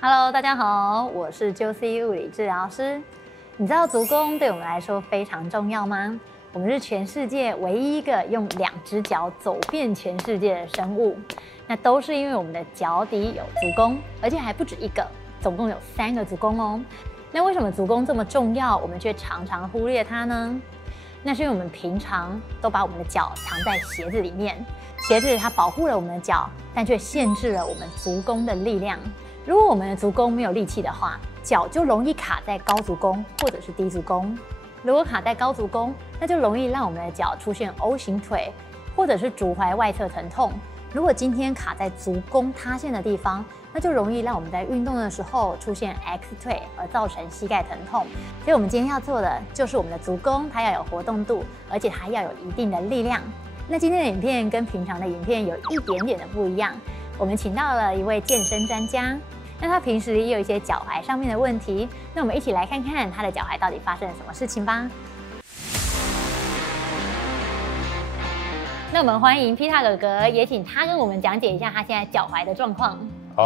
Hello， 大家好，我是 Josie 物理治疗师。你知道足弓对我们来说非常重要吗？我们是全世界唯一一个用2只脚走遍全世界的生物。那都是因为我们的脚底有足弓，而且还不止一个，总共有3个足弓哦。那为什么足弓这么重要，我们却常常忽略它呢？那是因为我们平常都把我们的脚藏在鞋子里面，鞋子它保护了我们的脚，但却限制了我们足弓的力量。如果我们的足弓没有力气的话，脚就容易卡在高足弓或者是低足弓。如果卡在高足弓，那就容易让我们的脚出现 O 型腿，或者是足踝外侧疼痛。如果今天卡在足弓塌陷的地方，那就容易让我们在运动的时候出现 X 腿，而造成膝盖疼痛。所以我们今天要做的就是我们的足弓，它要有活动度，而且它要有一定的力量。那今天的影片跟平常的影片有一点点的不一样，我们请到了一位健身专家。那他平时也有一些脚踝上面的问题，那我们一起来看看他的脚踝到底发生了什么事情吧。那我们欢迎 Peter 哥哥，也请他跟我们讲解一下他现在脚踝的状况。好，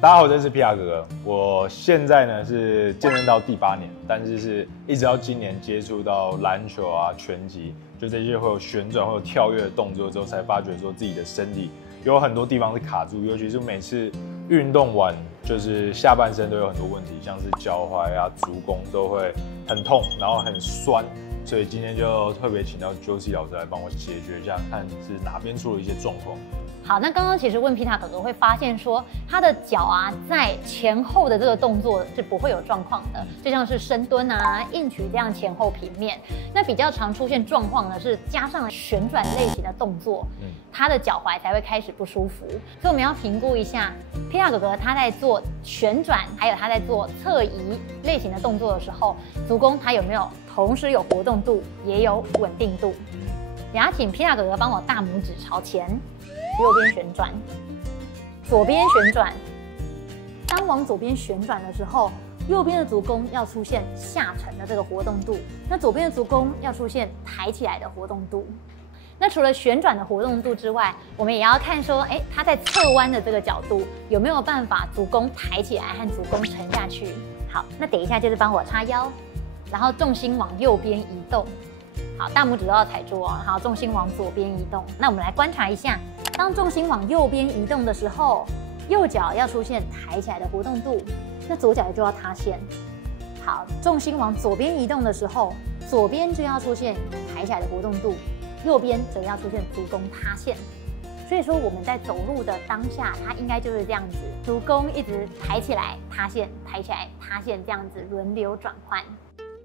大家好，这是 Peter 哥哥。我现在呢是健身到第8年，但是一直到今年接触到篮球啊、拳击，就这些会有旋转、会有跳跃的动作之后，才发觉说自己的身体有很多地方是卡住，尤其是每次运动完，就是下半身都有很多问题，像是脚踝啊、足弓都会很痛，然后很酸，所以今天就特别请到 Josie 老师来帮我解决一下，看是哪边出了一些状况。好，那刚刚其实问 Peter 哥哥会发现说，他的脚啊在前后的这个动作是不会有状况的，就像是深蹲啊、硬举这样前后平面。那比较常出现状况呢是加上了旋转类型的动作，他的脚踝才会开始不舒服。所以我们要评估一下 Peter 哥哥他在做旋转，还有他在做侧移类型的动作的时候，足弓他有没有同时有活动度，也有稳定度。等下请 Peter 哥哥帮我大拇指朝前。右边旋转，左边旋转。当往左边旋转的时候，右边的足弓要出现下沉的这个活动度，那左边的足弓要出现抬起来的活动度。那除了旋转的活动度之外，我们也要看说，它在侧弯的这个角度有没有办法足弓抬起来和足弓沉下去。好，那等一下就是帮我叉腰，然后重心往右边移动。好，大拇指都要踩住哦。好，重心往左边移动。那我们来观察一下。当重心往右边移动的时候，右脚要出现抬起来的活动度，那左脚就要塌陷。好，重心往左边移动的时候，左边就要出现抬起来的活动度，右边则要出现足弓塌陷。所以说我们在走路的当下，它应该就是这样子，足弓一直抬起来、塌陷、抬起来、塌陷，这样子轮流转换。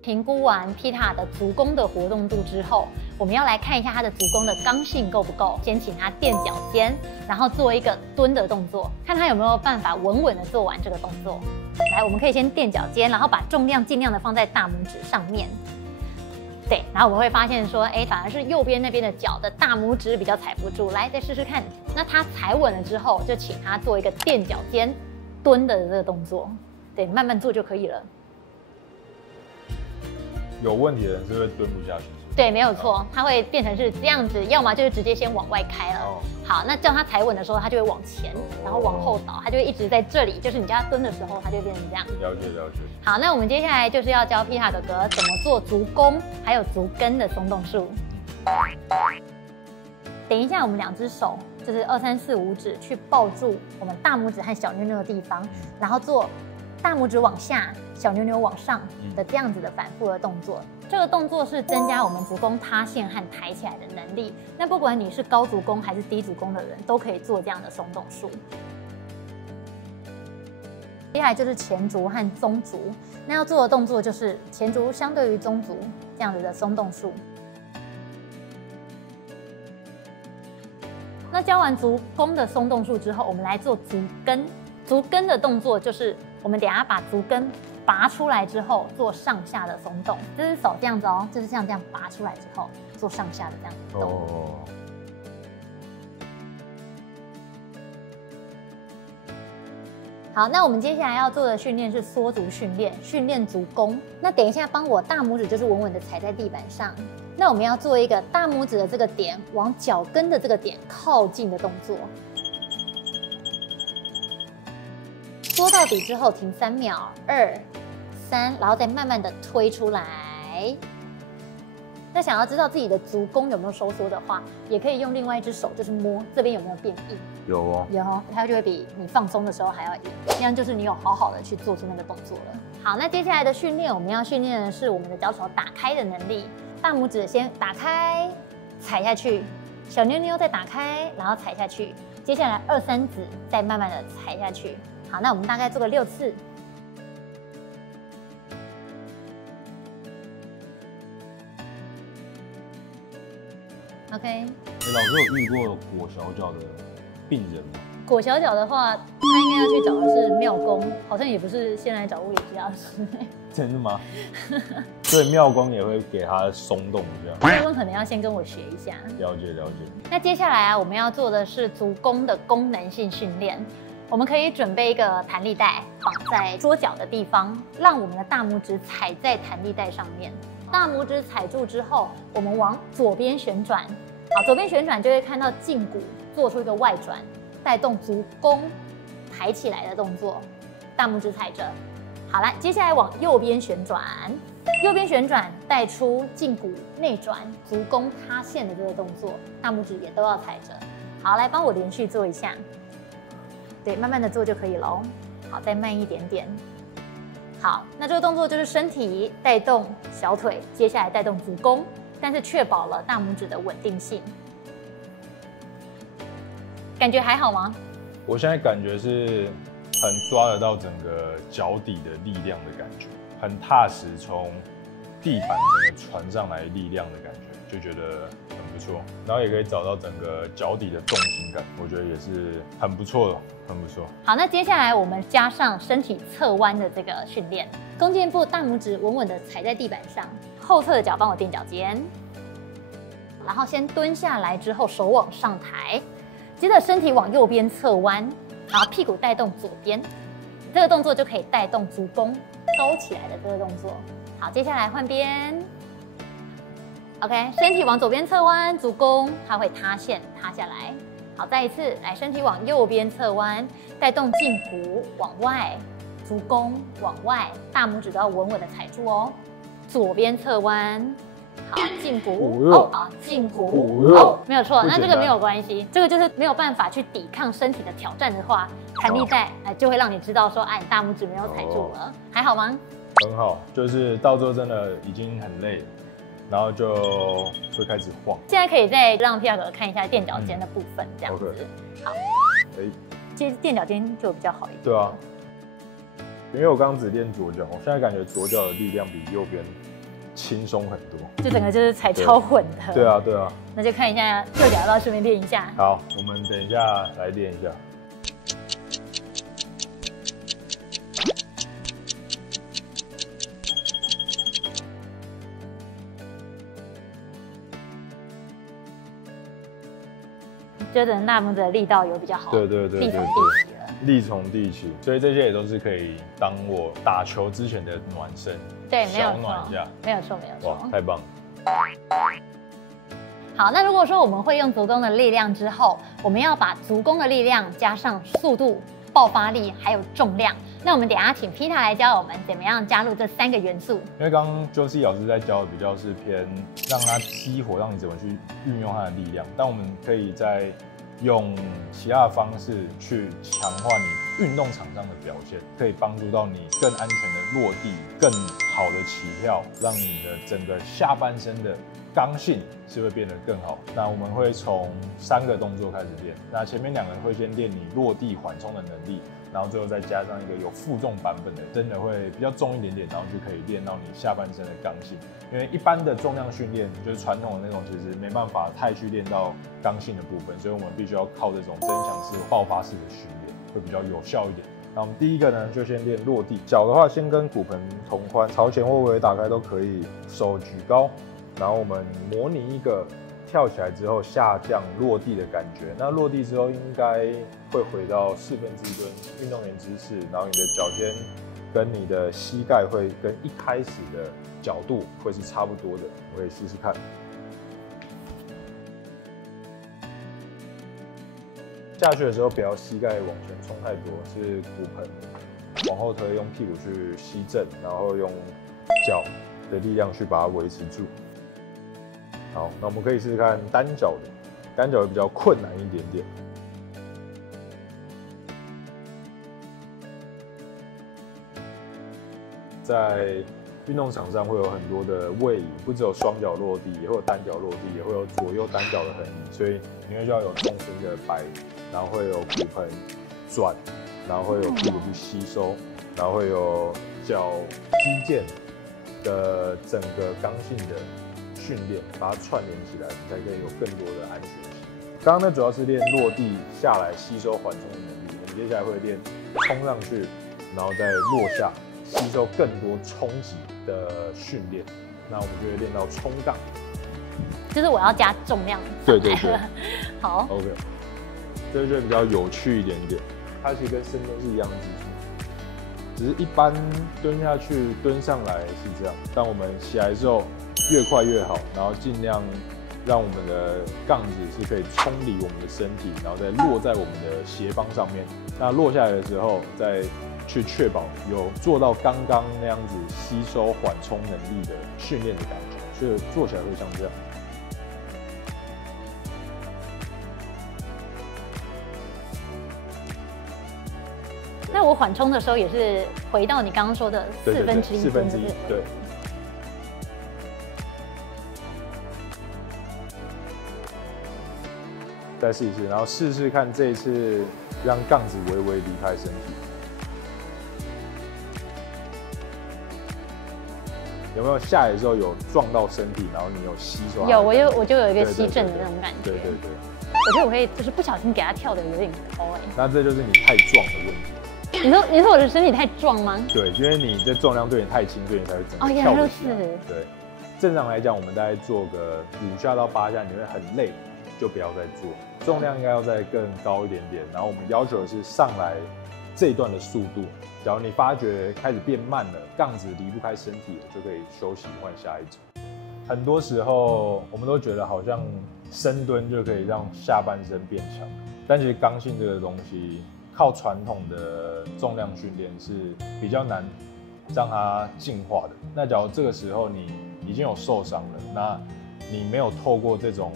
评估完 Peter 的足弓的活动度之后，我们要来看一下他的足弓的刚性够不够。先请他垫脚尖，然后做一个蹲的动作，看他有没有办法稳稳的做完这个动作。来，我们可以先垫脚尖，然后把重量尽量的放在大拇指上面。对，然后我们会发现说，反而是右边那边的脚的大拇指比较踩不住。来，再试试看。那他踩稳了之后，就请他做一个垫脚尖、蹲的这个动作。对，慢慢做就可以了。有问题的人是会蹲不下去。对，没有错，它会变成是这样子，要么就是直接先往外开了。好，那叫它踩稳的时候，它就会往前，然后往后倒，它就会一直在这里。就是你叫它蹲的时候，它就会变成这样。了解了解。好，那我们接下来就是要教 Peter 哥哥怎么做足弓还有足跟的松动术。等一下，我们2只手就是2、3、4、5指去抱住我们大拇指和小妞妞的地方，然后做大拇指往下，小妞妞往上的这样子的反复的动作。这个动作是增加我们足弓塌陷和抬起来的能力。那不管你是高足弓还是低足弓的人，都可以做这样的松动术。接下来就是前足和中足，那要做的动作就是前足相对于中足这样子的松动术。那教完足弓的松动术之后，我们来做足跟。足跟的动作就是我们等一下把足跟拔出来之后做上下的松动，这是手这样子哦，就是像这样拔出来之后做上下的这样子动。好，那我们接下来要做的训练是缩足训练，训练足弓。那等一下帮我大拇指就是稳稳的踩在地板上。那我们要做一个大拇指的这个点往脚跟的这个点靠近的动作。缩到到底之后停3秒，2、3，然后再慢慢的推出来。那想要知道自己的足弓有没有收缩的话，也可以用另外一只手，就是摸这边有没有变硬。有哦，有哦，它就会比你放松的时候还要硬，这样就是你有好好的去做出那个动作了。好，那接下来的训练，我们要训练的是我们的脚手打开的能力。大拇指先打开，踩下去，小妞妞再打开，然后踩下去。接下来2、3指再慢慢的踩下去。好，那我们大概做个6次。OK。老师有遇过裹小脚的病人吗？裹小脚的话，他应该要去找的是妙功，好像也不是先来找物理治疗师。真的吗？所以妙功也会给他松动一下。妙功可能要先跟我学一下。了解了解。那接下来啊，我们要做的是足弓的功能性训练。我们可以准备一个弹力带，绑在桌脚的地方，让我们的大拇指踩在弹力带上面。大拇指踩住之后，我们往左边旋转。好，左边旋转就会看到胫骨做出一个外转，带动足弓抬起来的动作。大拇指踩着。好了，接下来往右边旋转，右边旋转带出胫骨内转、足弓塌陷的这个动作，大拇指也都要踩着。好，来帮我连续做一下。对，慢慢的做就可以咯。好，再慢一点点。好，那这个动作就是身体带动小腿，接下来带动足弓，但是确保了大拇指的稳定性。感觉还好吗？我现在感觉是很抓得到整个脚底的力量的感觉，很踏实，从地板整个传上来力量的感觉，就觉得很不错。然后也可以找到整个脚底的重心感，我觉得也是很不错的，很不错。好，那接下来我们加上身体侧弯的这个训练，弓箭步，大拇指稳稳的踩在地板上，后侧的脚帮我垫脚尖，然后先蹲下来之后手往上抬，接着身体往右边侧弯，然后屁股带动左边，这个动作就可以带动足弓高起来的这个动作。好，接下来换边。OK， 身体往左边侧弯，足弓它会塌陷塌下来。好，再一次，来，身体往右边侧弯，带动胫骨往外，足弓往外，大拇指都要稳稳的踩住哦。左边侧弯，好，胫骨哦，好，胫骨哦，没有错。那这个没有关系，这个就是没有办法去抵抗身体的挑战的话，弹力带就会让你知道说，你大拇指没有踩住了，还好吗？很好，就是到最后真的已经很累了。然后就会开始晃。现在可以再让皮亚哥看一下垫脚尖的部分，这样子。好，其实垫脚尖就比较好一点。对啊，因为我刚刚只练左脚，我现在感觉左脚的力量比右边轻松很多，就整个就是踩超稳的。对啊，对啊。那就看一下右脚要不要顺便练一下。好，我们等一下来练一下。就等大拇指的力道有比较好，对，力从地起了，力从地起，所以这些也都是可以当我打球之前的暖身，对，没有小暖一下，没有错，没有错，哇，太棒了。好，那如果说我们会用足弓的力量之后，我们要把足弓的力量加上速度、爆发力还有重量。那我们等一下请 Pita 来教我们怎么样加入这3个元素。因为刚刚 Josie 老师在教的比较是偏让它激活，让你怎么去运用它的力量，但我们可以在用其他的方式去强化你运动场上的表现，可以帮助到你更安全的落地，更好的起跳，让你的整个下半身的刚性是会变得更好。那我们会从3个动作开始练，那前面2个会先练你落地缓冲的能力，然后最后再加上一个有负重版本的，真的会比较重一点点，然后就可以练到你下半身的刚性。因为一般的重量训练就是传统的那种，其实没办法太去练到刚性的部分，所以我们必须要靠这种增强式、爆发式的训练，会比较有效一点。那我们第一个呢，就先练落地。脚的话，先跟骨盆同宽，朝前或微打开都可以，手举高，然后我们模拟一个跳起来之后下降落地的感觉。那落地之后应该会回到4分之一蹲运动员姿势，然后你的脚尖跟你的膝盖会跟一开始的角度会是差不多的。我可以试试看。下去的时候不要膝盖往前冲太多，是骨盆往后推，用屁股去吸震，然后用脚的力量去把它维持住。好，那我们可以试试看单脚的，单脚比较困难一点点。在运动场上会有很多的位移，不只有双脚落地，也会有单脚落地，也会有左右单脚的横移，所以你会需要有重心的摆，然后会有骨盆转，然后会有屁股去吸收，然后会有脚肌腱的整个刚性的训练，把它串联起来，你才可以有更多的安全性。刚刚呢主要是练落地下来吸收缓冲的能力，我们接下来会练冲上去，然后再落下。吸收更多冲击的训练，那我们就会练到冲杠，就是我要加重量。对。好 ，OK， 这就比较有趣一点点。它其实跟深蹲是一样的基础，只是一般蹲下去、蹲上来是这样，但我们起来之后越快越好，然后尽量让我们的杠子是可以冲离我们的身体，然后再落在我们的斜方上面。那落下来的时候，再去确保有做到刚刚那样子吸收缓冲能力的训练的感觉，所以做起来会像这样。那我缓冲的时候也是回到你刚刚说的4分之一，对。再试一次，然后试试看这一次让杠子微微离开身体。有没有下来的时候有撞到身体，然后你有吸收？有，我就有一个吸震的那种感觉。对。我觉得我可以就是不小心给它跳的有点高哎。那这就是你太壮的问题。你说我的身体太壮吗？对，因为你这重量对你太轻，所以你才会整个跳不起来。对，正常来讲，我们大概做个5下到8下，你会很累，就不要再做。重量应该要再更高一点点，然后我们要求的是上来这一段的速度。假如你发觉开始变慢了，杠子离不开身体了，就可以休息换下一组。很多时候我们都觉得好像深蹲就可以让下半身变强，但其实刚性这个东西靠传统的重量训练是比较难让它进化的。那假如这个时候你已经有受伤了，那你没有透过这种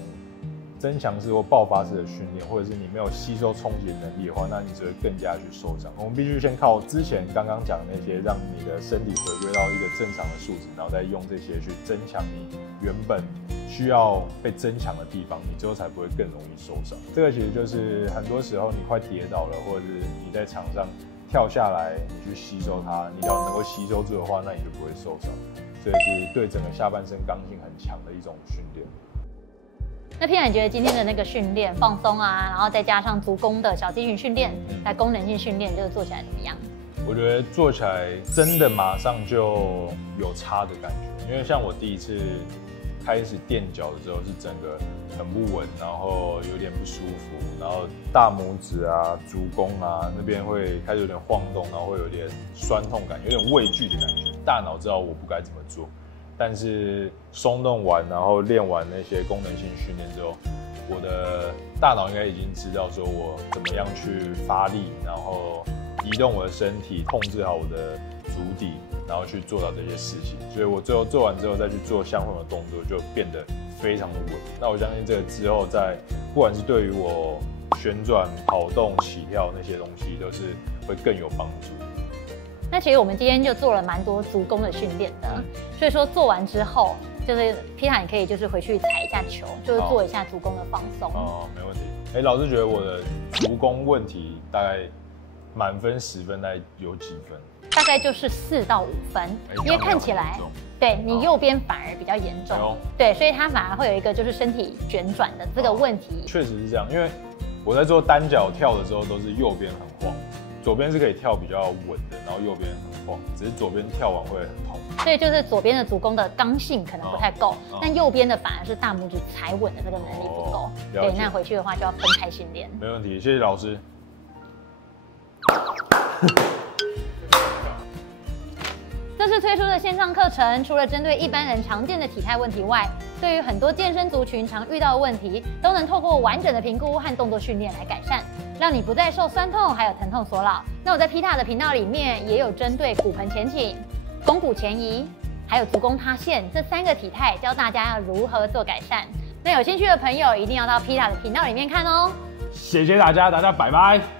增强式或爆发式的训练，或者是你没有吸收冲击的能力的话，那你只会更加去受伤。我们必须先靠之前刚刚讲的那些，让你的身体回归到一个正常的数值，然后再用这些去增强你原本需要被增强的地方，你之后才不会更容易受伤。这个其实就是很多时候你快跌倒了，或者是你在场上跳下来，你去吸收它，你要能够吸收住的话，那你就不会受伤。所以是对整个下半身刚性很强的一种训练。那Peter，你觉得今天的那个训练放松啊，然后再加上足弓的小肌群训练，来功能性训练，就是做起来怎么样？我觉得做起来真的马上就有差的感觉，因为像我第一次开始垫脚的时候，是整个很不稳，然后有点不舒服，然后大拇指啊、足弓啊那边会开始有点晃动，然后会有点酸痛感，有点畏惧的感觉。大脑知道我不该怎么做。但是松动完，然后练完那些功能性训练之后，我的大脑应该已经知道说我怎么样去发力，然后移动我的身体，控制好我的足底，然后去做到这些事情。所以我最后做完之后再去做相同的动作，就变得非常的稳。那我相信这个之后在不管是对于我旋转、跑动、起跳那些东西，都是会更有帮助。那其实我们今天就做了蛮多足弓的训练的，所以说做完之后，就是Peter你可以就是回去踩一下球，就是做一下足弓的放松。哦，没问题。老师觉得我的足弓问题大概满分10分，大概有几分？大概就是4到5分，因为看起来对你右边反而比较严重，对，所以它反而会有一个就是身体旋转的这个问题。确实是这样，因为我在做单脚跳的时候都是右边很晃。左边是可以跳比较稳的，然后右边很晃，只是左边跳完会很痛。所以就是左边的足弓的刚性可能不太够，但右边的反而是大拇指踩稳的这个能力不够。对，那回去的话就要分开训练。没问题，谢谢老师。这次推出的线上课程，除了针对一般人常见的体态问题外，对于很多健身族群常遇到的问题，都能透过完整的评估和动作训练来改善。让你不再受酸痛还有疼痛所扰。那我在 Pita 的频道里面也有针对骨盆前倾、肱骨前移，还有足弓塌陷这3个体态，教大家要如何做改善。那有兴趣的朋友一定要到 Pita 的频道里面看哦。谢谢大家，大家拜拜。